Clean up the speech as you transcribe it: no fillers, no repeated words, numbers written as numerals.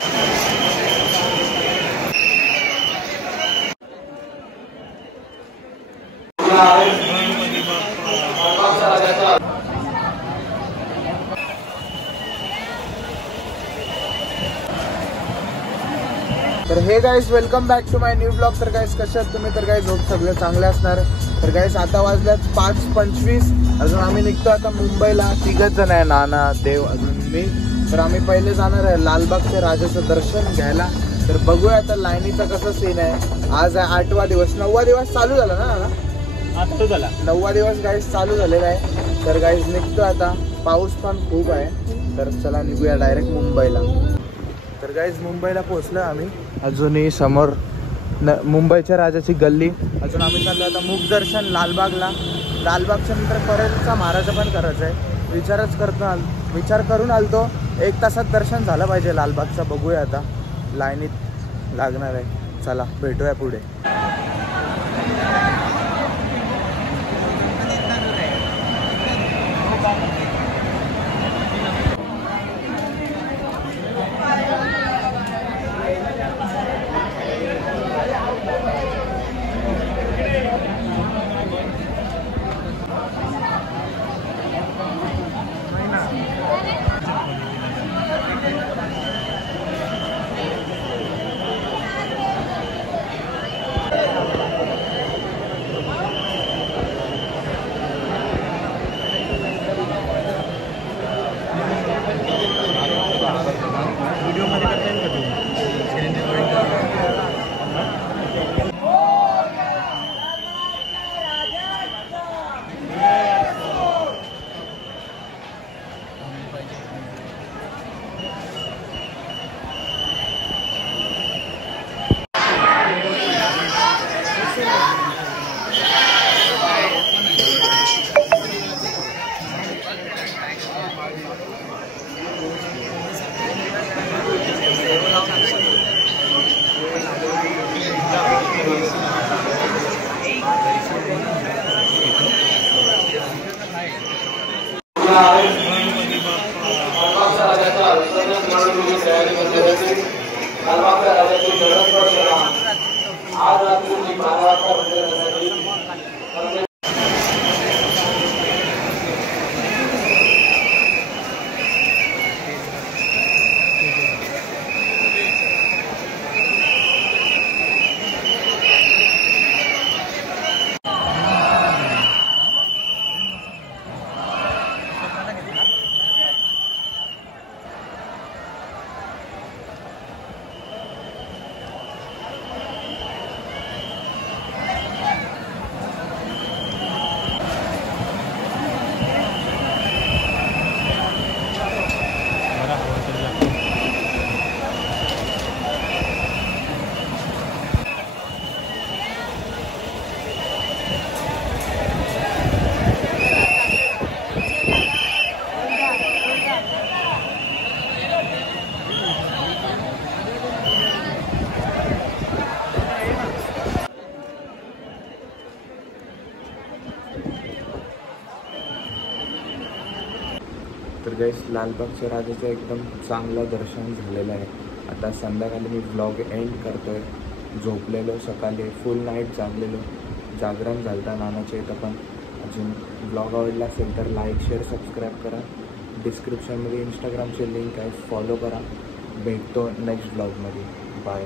तर hey guys, welcome back to my new blog. तर guys कसे आहात तुम्ही? तर गाईस झोप सगळे चांगले असणार. तर गाईस आता वाजल्यात 5:25. अजून आम्ही निघतो आता मुंबईला. 3 जण आहे, नाना, देव, अजून मी. तर आम्ही पहिले जाणार आहे लालबागच्या राजाचं दर्शन घ्यायला. तर बघूया आता लाईनीचा कसा सीन आहे. आज आहे 8वा दिवस. 9वा दिवस चालू झाला ना नाना? आता झाला 9वा दिवस गाईस चालू झालेला आहे. तर गाईस निघतो आता. पाऊस पण खूप आहे. तर चला निघूया डायरेक्ट मुंबईला. तर गाईज मुंबईला पोहोचलो आम्ही. अजूनही समोर मुंबईच्या राजाची गल्ली. अजून आम्ही चाललो आता मुखदर्शन लालबागला. लालबागच्या नंतर परळचा महाराजा पण करायचं आहे. विचार करून आलतो 1 तासात दर्शन झालं पाहिजे लालबागचं. बघूया आता, लाईनीत लागणार आहे. चला भेटूया पुढे. तर गाईस लालबागच्या राजाचं एकदम चांगलं दर्शन झालेलं आहे. आता संध्याकाळी मी व्लॉग एंड करतो आहे. झोपलेलो, सकाळी फुल नाईट जागरण झालं नानाच्या इथं पण. अजून ब्लॉग आवडला असेल तर लाईक, शेअर, सबस्क्राईब करा. डिस्क्रिप्शनमध्ये इंस्टाग्रामचे लिंक आहे, फॉलो करा. भेटतो नेक्स्ट ब्लॉगमध्ये. बाय.